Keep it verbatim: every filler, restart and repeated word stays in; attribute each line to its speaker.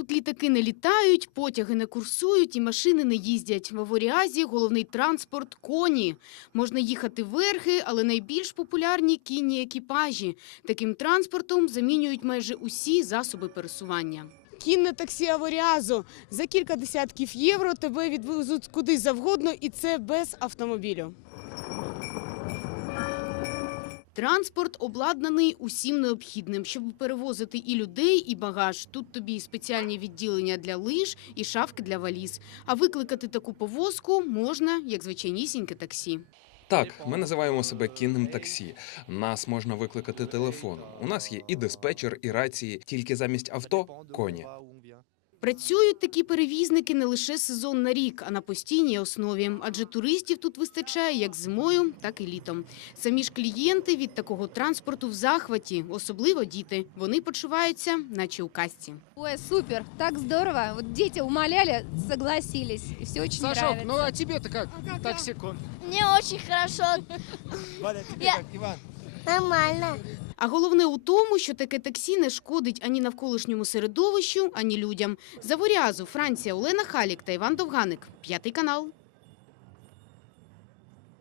Speaker 1: Тут літаки не літають, потяги не курсують і машини не їздять. В Аворіазі головний транспорт – коні. Можна їхати верхи, але найбільш популярні – кінні екіпажі. Таким транспортом замінюють майже усі засоби пересування. Кінне таксі Аворіазу. За кілька десятків євро тебе відвезуть куди завгодно, і це без автомобілю. Транспорт обладнаний усім необхідним, щоб перевозити і людей, і багаж. Тут тобі і спеціальні відділення для лиж, і шафки для валіз. А викликати таку повозку можна, як звичайнісіньке таксі.
Speaker 2: Так, ми називаємо себе кінним таксі. Нас можна викликати телефоном. У нас є і диспетчер, і рації, тільки замість авто – коні.
Speaker 1: Працюють такі перевізники не лише сезон на рік, а на постійній основі. Адже туристів тут вистачає як зимою, так і літом. Самі ж клієнти від такого транспорту в захваті, особливо діти. Вони почуваються, наче у казці.
Speaker 3: Ой, супер, так здорово. Вот дети умоляли, согласились. И все очень
Speaker 4: Сашок,
Speaker 3: нравится.
Speaker 4: ну а тебе-то как? Таксикон.
Speaker 5: Мне очень хорошо.
Speaker 4: Валя, тебе
Speaker 5: Я-
Speaker 4: как, Иван?
Speaker 5: Нормально.
Speaker 1: А головне у тому, що таке таксі не шкодить ані навколишньому середовищу, ані людям. З Аворіазу, Франція, Олена Халік та Іван Довганик. П'ятий канал.